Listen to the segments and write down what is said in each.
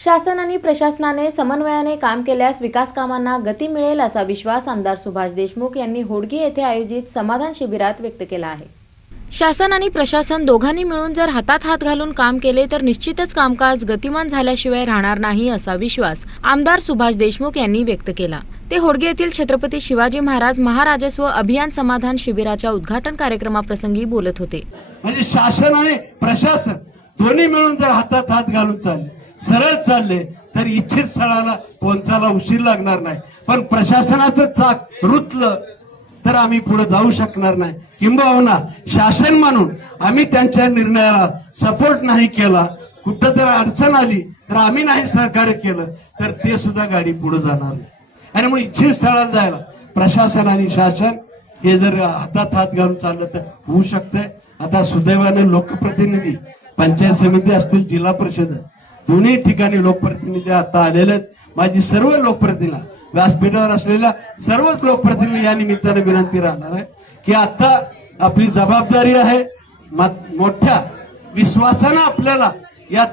शासन आणि प्रशासनाने समन्वयाने काम केल्यास विकास कामांना गती मिळेल असा विश्वास आमदार सुभाष देशमुख यांनी होडगी येथे आयोजित समाधान शिबिरात व्यक्त केला आहे। शासन आणि प्रशासन दोघांनी मिळून जर हातात हात घालून काम केले तर निश्चितच कामकाज गतिमान झाल्याशिवाय राहणार नाही असा विश्वास आमदार सुभाष देशमुख यांनी व्यक्त केला। ते होडगे येथील छत्रपती शिवाजी महाराज महाराजस्व अभियान समाधान शिबिराच्या उद्घाटन कार्यक्रमाप्रसंगी बोलत होते। म्हणजे शासन आणि प्रशासन दोन्ही मिळून जर हातात हात घालून चालले, सरळ चालले तर इच्छित स्थळाला पोहोचायला उशीर लागणार नाही। पण प्रशासनाचं चाक रुतलं तर आम्ही पुढे जाऊ शकणार नाही। किंबहुना शासन म्हणून आम्ही त्यांच्या निर्णयाला सपोर्ट नाही केला, कुठं जर अडचण आली तर आम्ही नाही सहकार्य केलं तर ते सुद्धा गाडी पुढे जाणार नाही। आणि मग इच्छित स्थळाला जायला प्रशासन आणि शासन हे जर हातात हात घालून चाललं तर होऊ शकतंय। आता सुदैवाने लोकप्रतिनिधी पंचायत समिती असतील, जिल्हा परिषद, दोन्ही ठिकाणी लोकप्रतिनिधी आता आलेले आहेत। माझी सर्व लोकप्रतिनिधी, व्यासपीठावर असलेल्या सर्वच लोकप्रतिनिधी या निमित्ताने विनंती राहणार आहे की आता आपली जबाबदारी आहे, मोठ्या विश्वासानं आपल्याला या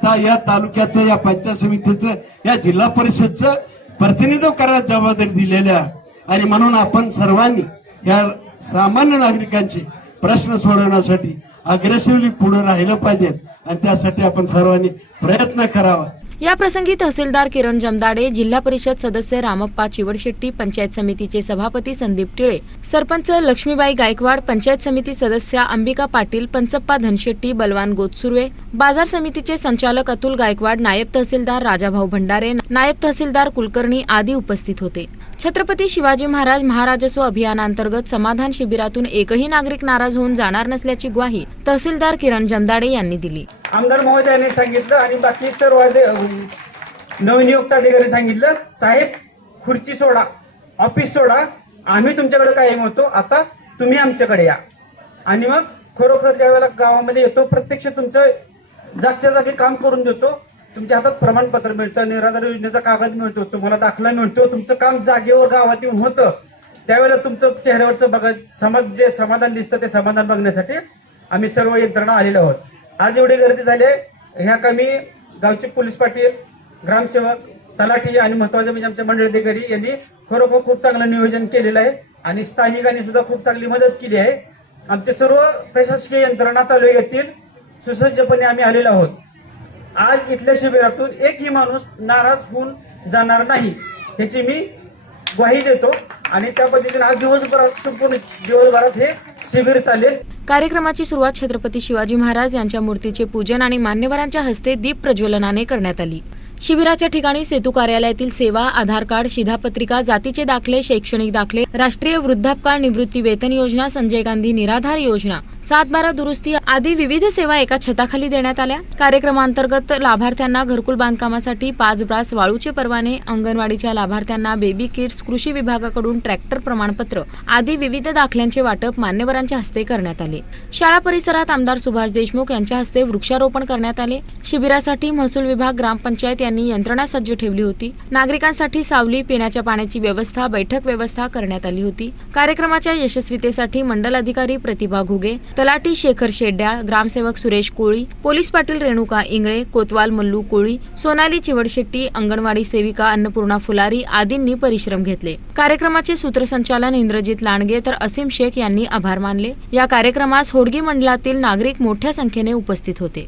तालुक्याचं, या पंचायत समितीचं, या जिल्हा परिषदचं प्रतिनिधित्व करायची जबाबदारी दिलेली आहे। आणि म्हणून आपण सर्वांनी या सामान्य नागरिकांचे प्रश्न सोडवण्यासाठी अग्रेसिव्हली पुढे राहिलं पाहिजे आणि त्यासाठी आपण सर्वांनी प्रयत्न करावा। या प्रसंगी तहसीलदार किरण जमदाडे, जिल्हा परिषद सदस्य रामप्पा चिवडशेट्टी, पंचायत समितीचे सभापती संदीप टिळे, सरपंच लक्ष्मीबाई गायकवाड, पंचायत समिती सदस्य अंबिका पाटील, पंचप्पा धनशेट्टी, बलवान गोतसुर्वे, बाजार समितीचे संचालक अतुल गायकवाड, नायब तहसीलदार राजाभाऊ भंडारे, नायब तहसीलदार कुलकर्णी आदी उपस्थित होते। छत्रपती शिवाजी महाराज महाराजस्व अभियानांतर्गत समाधान शिबिरातून एकही नागरिक नाराज होऊन जाणार नसल्याची ग्वाही तहसीलदार किरण जमदाडे यांनी दिली। आमदार महोदयांनी सांगितलं आणि बाकी सर्व नवनियुक्त अधिकारी सांगितलं, साहेब खुर्ची सोडा, ऑफिस सोडा, आम्ही तुमच्याकडे कायम होतो, आता तुम्ही आमच्याकडे या। आणि मग खरोखर ज्या वेळेला गावामध्ये येतो, प्रत्यक्ष तुमचं जागच्या जागी काम करून देतो, तुमच्या हातात प्रमाणपत्र मिळतं, निराधार योजनेचा कागद मिळतो, तुम्हाला दाखला मिळतो, तुमचं काम जागेवर गावात येऊन होतं, त्यावेळेला तुमचं चेहऱ्यावरचं जे समाधान दिसतं ते समाधान बघण्यासाठी आम्ही सर्व यंत्रणा आलेलो आहोत। आज एवढी गर्दी झाली, ह्या कमी गावचे पोलीस पाटील, ग्रामसेवक, तलाठी आणि महत्वाचे म्हणजे आमच्या मंडळ अधिकारी यांनी खरोखर खूप चांगलं नियोजन केलेलं आहे आणि स्थानिकांनी सुद्धा खूप चांगली मदत केली आहे। आमचे सर्व प्रशासकीय यंत्रणा तालुक्यातील सुसज्जपणे आम्ही आलेलो आहोत। आज इथल्या शिबिरातून एकही माणूस नाराज होऊन जाणार नाही याची मी ग्वाही देतो आणि त्या पद्धतीने आज संपूर्ण दिवसभरात हे शिबिर चालेल। कार्यक्रमाची सुरुवात छत्रपती शिवाजी महाराज यांच्या मूर्तीचे पूजन आणि मान्यवरांच्या हस्ते दीप प्रज्वलनाने करण्यात आली। शिबिराच्या ठिकाणी सेतू कार्यालयातील सेवा, आधार कार्ड, शिधापत्रिका, जातीचे दाखले, शैक्षणिक दाखले, राष्ट्रीय वृद्धापकाळ निवृत्ती वेतन योजना, संजय गांधी निराधार योजना, 7/12 दुरुस्ती आदी विविध सेवा एका छताखाली देण्यात आल्या। कार्यक्रमांतर्गत लाभार्थ्यांना घरकुल बांधकामासाठी 5 ब्रास वाळूचे परवाने, अंगणवाडीच्या लाभार्थ्यांना बेबी किट्स, कृषी विभागाकडून ट्रॅक्टर प्रमाणपत्र आदी विविध दाखल्यांचे वाटप मान्यवरांच्या हस्ते करण्यात आले। शाळा परिसरात आमदार सुभाष देशमुख यांच्या हस्ते वृक्षारोपण करण्यात आले। शिबिरासाठी महसूल विभाग, ग्रामपंचायत यांनी यंत्रणा सज्ज ठेवली होती। नागरिकांसाठी सावली, पिण्याच्या पाण्याची व्यवस्था, बैठक व्यवस्था करण्यात आली होती। कार्यक्रमाच्या यशस्वीतेसाठी मंडल अधिकारी प्रतिभा घुगे, तलाठी शेखर शेड्याळ, ग्रामसेवक सुरेश कोळी, पोलीस पाटील रेणुका इंगळे, कोतवाल मल्लू कोळी, सोनाली चिवडशेट्टी, अंगणवाडी सेविका अन्नपूर्णा फुलारी आदींनी परिश्रम घेतले। कार्यक्रमाचे सूत्रसंचालन इंद्रजित लांडगे तर असीम शेख यांनी आभार मानले। या कार्यक्रमास होडगी मंडळातील नागरिक मोठ्या संख्येने उपस्थित होते।